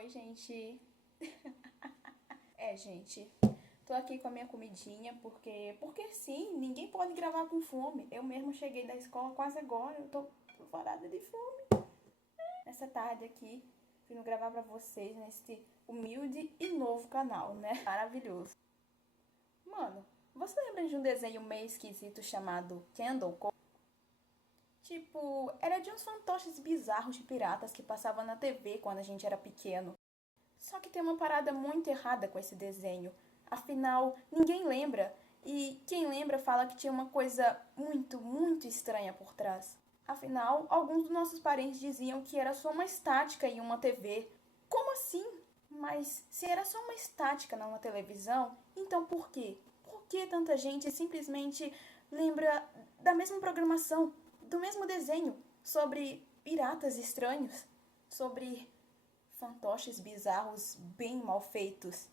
Oi, gente. Gente, tô aqui com a minha comidinha porque sim, ninguém pode gravar com fome. Eu mesmo cheguei da escola quase agora, eu tô varada de fome. Nessa tarde aqui, vim gravar pra vocês nesse humilde e novo canal, né? Maravilhoso. Mano, você lembra de um desenho meio esquisito chamado Candle Cove? Tipo, era de uns fantoches bizarros de piratas que passavam na TV quando a gente era pequeno. Só que tem uma parada muito errada com esse desenho. Afinal, ninguém lembra. E quem lembra fala que tinha uma coisa muito, muito estranha por trás. Afinal, alguns dos nossos parentes diziam que era só uma estática em uma TV. Como assim? Mas se era só uma estática numa televisão, então por quê? Por que tanta gente simplesmente lembra da mesma programação, do mesmo desenho, sobre piratas estranhos, sobre fantoches bizarros bem mal feitos?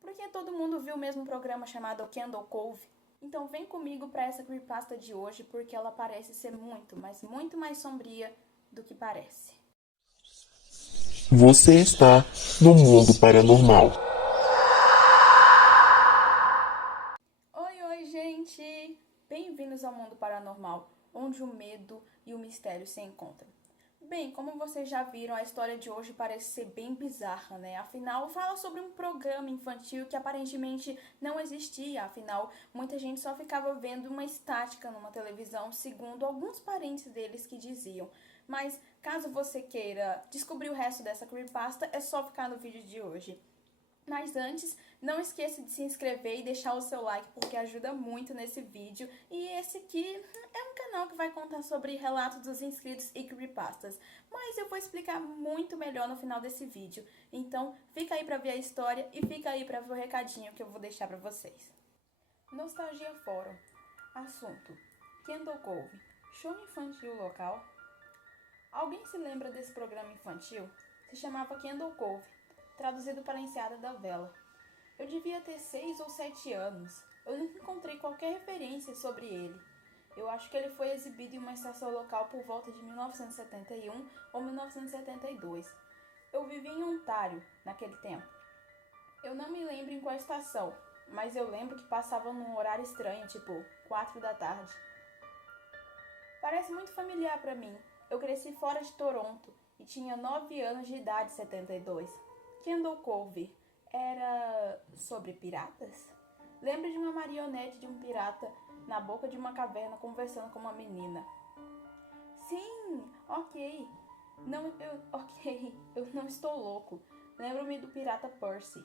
Porque todo mundo viu o mesmo programa chamado Candle Cove. Então vem comigo para essa creepypasta de hoje, porque ela parece ser muito, mas muito mais sombria do que parece. Você está no mundo paranormal. Oi, gente! Bem-vindos ao mundo paranormal, onde o medo e o mistério se encontram. Bem, como vocês já viram, a história de hoje parece ser bem bizarra, né? Afinal, fala sobre um programa infantil que aparentemente não existia. Afinal, muita gente só ficava vendo uma estática numa televisão, segundo alguns parentes deles que diziam. Mas, caso você queira descobrir o resto dessa creepypasta, é só ficar no vídeo de hoje. Mas antes, não esqueça de se inscrever e deixar o seu like, porque ajuda muito nesse vídeo. E esse aqui é um canal que vai contar sobre relatos dos inscritos e creepypastas. Mas eu vou explicar muito melhor no final desse vídeo. Então, fica aí pra ver a história e fica aí pra ver o recadinho que eu vou deixar pra vocês. Nostalgia Fórum. Assunto: Candle Cove. Show infantil local? Alguém se lembra desse programa infantil? Se chamava Candle Cove, traduzido para a Enseada da Vela. Eu devia ter 6 ou 7 anos. Eu nunca encontrei qualquer referência sobre ele. Eu acho que ele foi exibido em uma estação local por volta de 1971 ou 1972. Eu vivia em Ontário naquele tempo. Eu não me lembro em qual estação, mas eu lembro que passava num horário estranho, tipo 4 da tarde. Parece muito familiar para mim. Eu cresci fora de Toronto e tinha 9 anos de idade em 72. Candle Cove era sobre piratas? Lembro de uma marionete de um pirata na boca de uma caverna conversando com uma menina. Sim, ok. Eu não estou louco. Lembro-me do pirata Percy.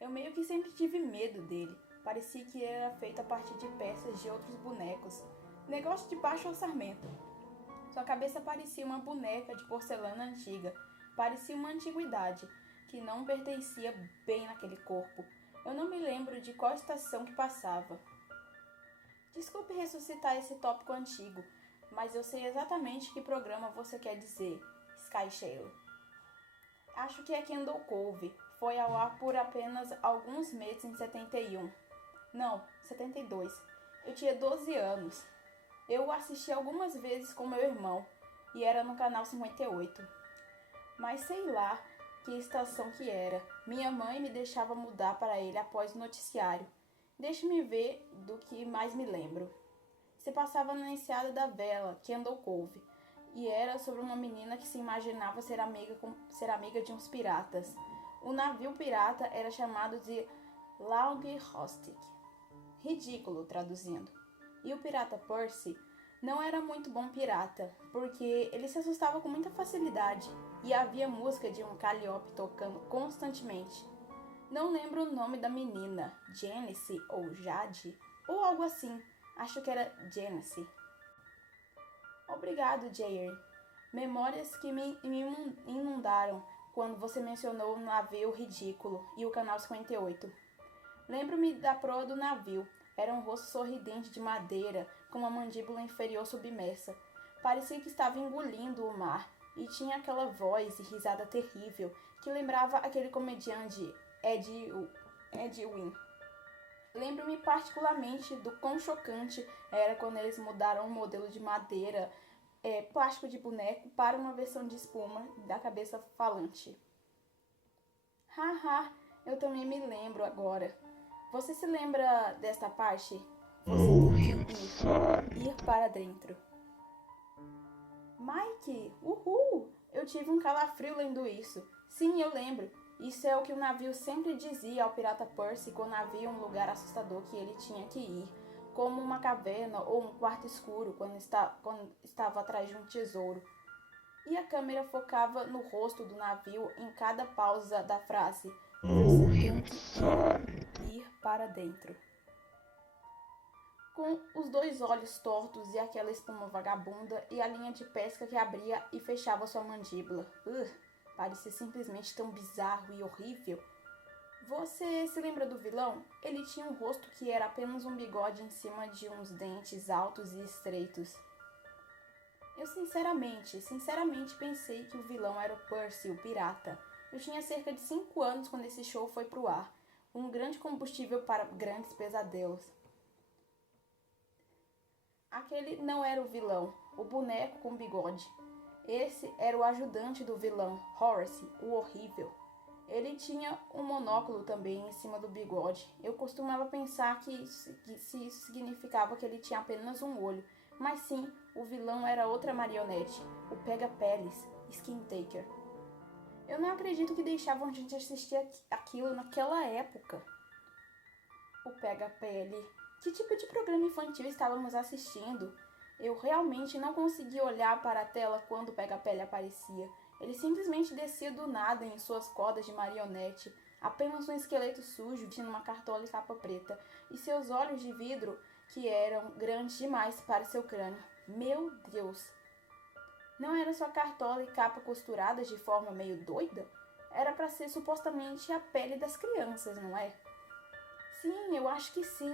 Eu meio que sempre tive medo dele. Parecia que era feito a partir de peças de outros bonecos. Negócio de baixo orçamento. Sua cabeça parecia uma boneca de porcelana antiga. Parecia uma antiguidade, que não pertencia bem naquele corpo. Eu não me lembro de qual estação que passava. Desculpe ressuscitar esse tópico antigo, mas eu sei exatamente que programa você quer dizer, Sky Shale. Acho que é Candle Cove. Foi ao ar por apenas alguns meses em 71. Não, 72. Eu tinha 12 anos. Eu assisti algumas vezes com meu irmão e era no canal 58. Mas sei lá que estação que era. Minha mãe me deixava mudar para ele após o noticiário. Deixe-me ver do que mais me lembro. Se passava na Enseada da Vela, Candle Cove, e era sobre uma menina que se imaginava ser amiga de uns piratas. O navio pirata era chamado de Laughing ridículo traduzindo. E o pirata Percy não era muito bom pirata, porque ele se assustava com muita facilidade e havia música de um Calliope tocando constantemente. Não lembro o nome da menina, Janice ou Jade, ou algo assim. Acho que era Janice. Obrigado, Jair. Memórias que me inundaram quando você mencionou o navio ridículo e o canal 58. Lembro-me da proa do navio. Era um rosto sorridente de madeira, com uma mandíbula inferior submersa. Parecia que estava engolindo o mar, e tinha aquela voz e risada terrível que lembrava aquele comediante Ed Wynn. Lembro-me particularmente do quão chocante era quando eles mudaram o modelo de madeira, plástico de boneco, para uma versão de espuma da cabeça falante. Haha, eu também me lembro agora. Você se lembra desta parte? Você tem que ir para dentro. Mike, uhul! Eu tive um calafrio lendo isso. Sim, eu lembro. Isso é o que o navio sempre dizia ao pirata Percy quando havia um lugar assustador que ele tinha que ir, como uma caverna ou um quarto escuro quando estava atrás de um tesouro. E a câmera focava no rosto do navio em cada pausa da frase. Você tem que ir para dentro. Com os dois olhos tortos e aquela espuma vagabunda e a linha de pesca que abria e fechava sua mandíbula. Parecia simplesmente tão bizarro e horrível. Você se lembra do vilão? Ele tinha um rosto que era apenas um bigode em cima de uns dentes altos e estreitos. Eu sinceramente pensei que o vilão era o Percy, o pirata. Eu tinha cerca de 5 anos quando esse show foi pro ar. Um grande combustível para grandes pesadelos. Aquele não era o vilão, o boneco com bigode. Esse era o ajudante do vilão, Horace, o horrível. Ele tinha um monóculo também em cima do bigode. Eu costumava pensar que isso significava que ele tinha apenas um olho. Mas sim, o vilão era outra marionete, o Pega-Peles, Skin Taker. Eu não acredito que deixavam a gente assistir aquilo naquela época. O Pega-Pele. Que tipo de programa infantil estávamos assistindo? Eu realmente não conseguia olhar para a tela quando o Pega-Pele aparecia. Ele simplesmente descia do nada em suas cordas de marionete, apenas um esqueleto sujo vestindo uma cartola e capa preta, e seus olhos de vidro que eram grandes demais para seu crânio. Meu Deus! Não era sua cartola e capa costuradas de forma meio doida? Era para ser supostamente a pele das crianças, não é? Sim, eu acho que sim.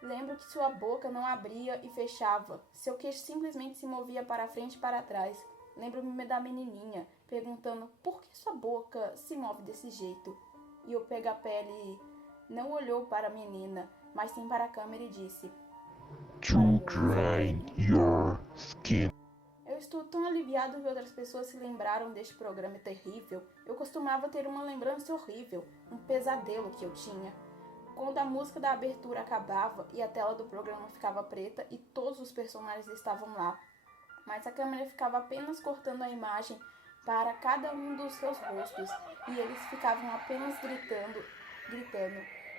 Lembro que sua boca não abria e fechava. Seu queixo simplesmente se movia para frente e para trás. Lembro-me da menininha, perguntando por que sua boca se move desse jeito. E o Pega-Pele não olhou para a menina, mas sim para a câmera e disse: To dry your skin. Eu estou tão aliviado que outras pessoas se lembraram deste programa terrível. Eu costumava ter uma lembrança horrível, um pesadelo que eu tinha. Quando a música da abertura acabava e a tela do programa ficava preta e todos os personagens estavam lá, mas a câmera ficava apenas cortando a imagem para cada um dos seus rostos e eles ficavam apenas gritando,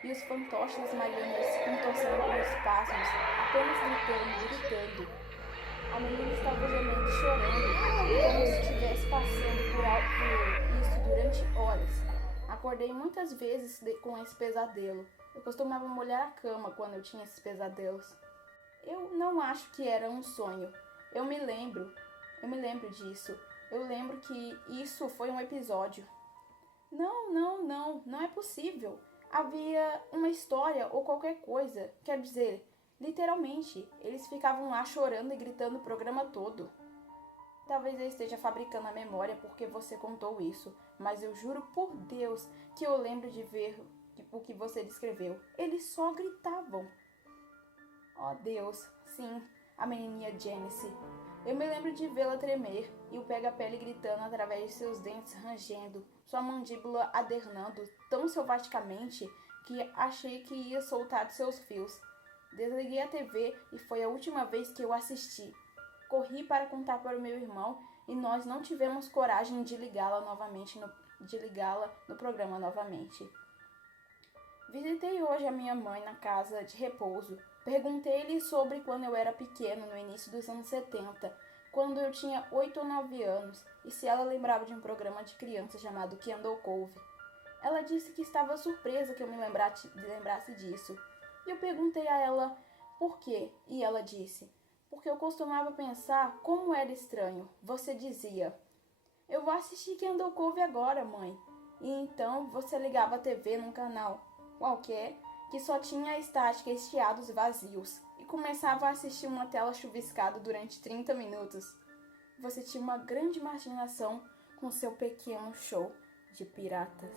e os fantoches das marionetes se contorcendo com espasmos, apenas gritando. A menina estava gemendo e chorando, como se estivesse passando por isso durante horas. Acordei muitas vezes com esse pesadelo. Eu costumava molhar a cama quando eu tinha esses pesadelos. Eu não acho que era um sonho. Eu me lembro disso. Eu lembro que isso foi um episódio. Não é possível. Havia uma história ou qualquer coisa. Quer dizer, literalmente, eles ficavam lá chorando e gritando o programa todo. Talvez eu esteja fabricando a memória porque você contou isso, mas eu juro por Deus que eu lembro de ver o que você descreveu. Eles só gritavam. Oh Deus, sim, a menininha Janice. Eu me lembro de vê-la tremer e o Pega-Pele gritando através de seus dentes rangendo, sua mandíbula adernando tão selvaticamente que achei que ia soltar de seus fios. Desliguei a TV e foi a última vez que eu assisti. Corri para contar para o meu irmão e nós não tivemos coragem de ligá-la no programa novamente. Visitei hoje a minha mãe na casa de repouso. Perguntei-lhe sobre quando eu era pequeno, no início dos anos 70, quando eu tinha 8 ou 9 anos, e se ela lembrava de um programa de criança chamado Candle Cove. Ela disse que estava surpresa que eu me lembrasse disso. E eu perguntei a ela por quê, e ela disse: porque eu costumava pensar como era estranho. Você dizia: eu vou assistir Candle Cove agora, mãe. E então você ligava a TV num canal qualquer que só tinha estática e estiados vazios e começava a assistir uma tela chuviscada durante 30 minutos. Você tinha uma grande imaginação com seu pequeno show de piratas.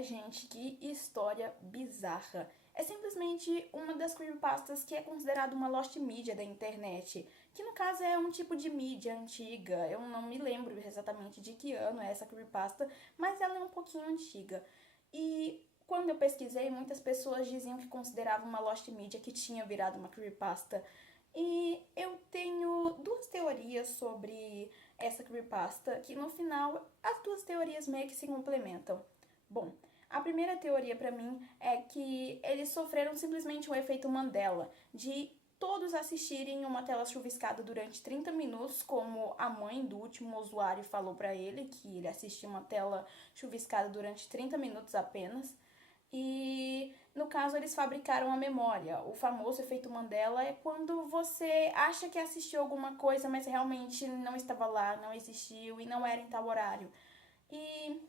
Gente, que história bizarra. é simplesmente uma das creepypastas que é considerada uma lost media da internet, que no caso é um tipo de mídia antiga. Eu não me lembro exatamente de que ano é essa creepypasta, mas ela é um pouquinho antiga. E quando eu pesquisei, muitas pessoas diziam que consideravam uma lost media que tinha virado uma creepypasta. E eu tenho duas teorias sobre essa creepypasta, que no final as duas teorias meio que se complementam. Bom, a primeira teoria pra mim é que eles sofreram simplesmente um efeito Mandela, de todos assistirem uma tela chuviscada durante 30 minutos, como a mãe do último usuário falou pra ele, que ele assistiu uma tela chuviscada durante 30 minutos apenas. E no caso eles fabricaram a memória. O famoso efeito Mandela é quando você acha que assistiu alguma coisa, mas realmente não estava lá, não existiu e não era em tal horário. E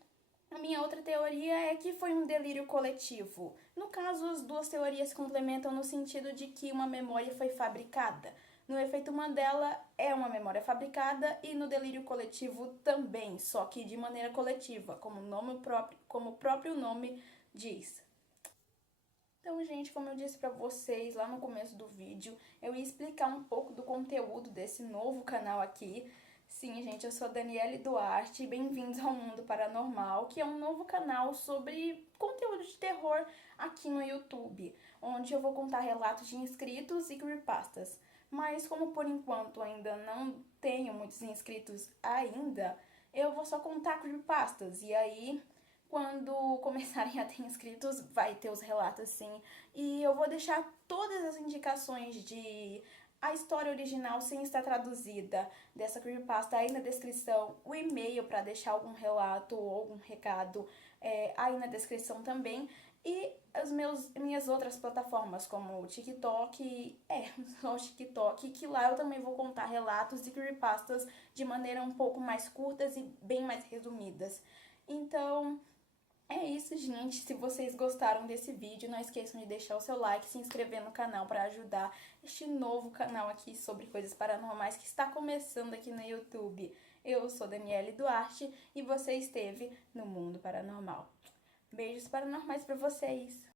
a minha outra teoria é que foi um delírio coletivo. No caso, as duas teorias se complementam no sentido de que uma memória foi fabricada. No efeito Mandela é uma memória fabricada e no delírio coletivo também, só que de maneira coletiva, como o próprio nome diz. Então, gente, como eu disse pra vocês lá no começo do vídeo, eu ia explicar um pouco do conteúdo desse novo canal aqui. Sim, gente, eu sou a Daniele Duarte e bem-vindos ao Mundo Paranormal, que é um novo canal sobre conteúdo de terror aqui no YouTube, onde eu vou contar relatos de inscritos e creepypastas. Mas como por enquanto ainda não tenho muitos inscritos ainda, eu vou só contar creepypastas e aí quando começarem a ter inscritos, vai ter os relatos sim. E eu vou deixar todas as indicações de a história original sem estar traduzida dessa creepypasta aí na descrição, o e-mail para deixar algum relato ou algum recado aí na descrição também. E minhas outras plataformas, como o TikTok, só o TikTok, que lá eu também vou contar relatos de creepypastas de maneira um pouco mais curtas e bem mais resumidas. Então, é isso, gente. Se vocês gostaram desse vídeo, não esqueçam de deixar o seu like e se inscrever no canal para ajudar este novo canal aqui sobre coisas paranormais que está começando aqui no YouTube. Eu sou Daniele Duarte e você esteve no Mundo Paranormal. Beijos paranormais para vocês!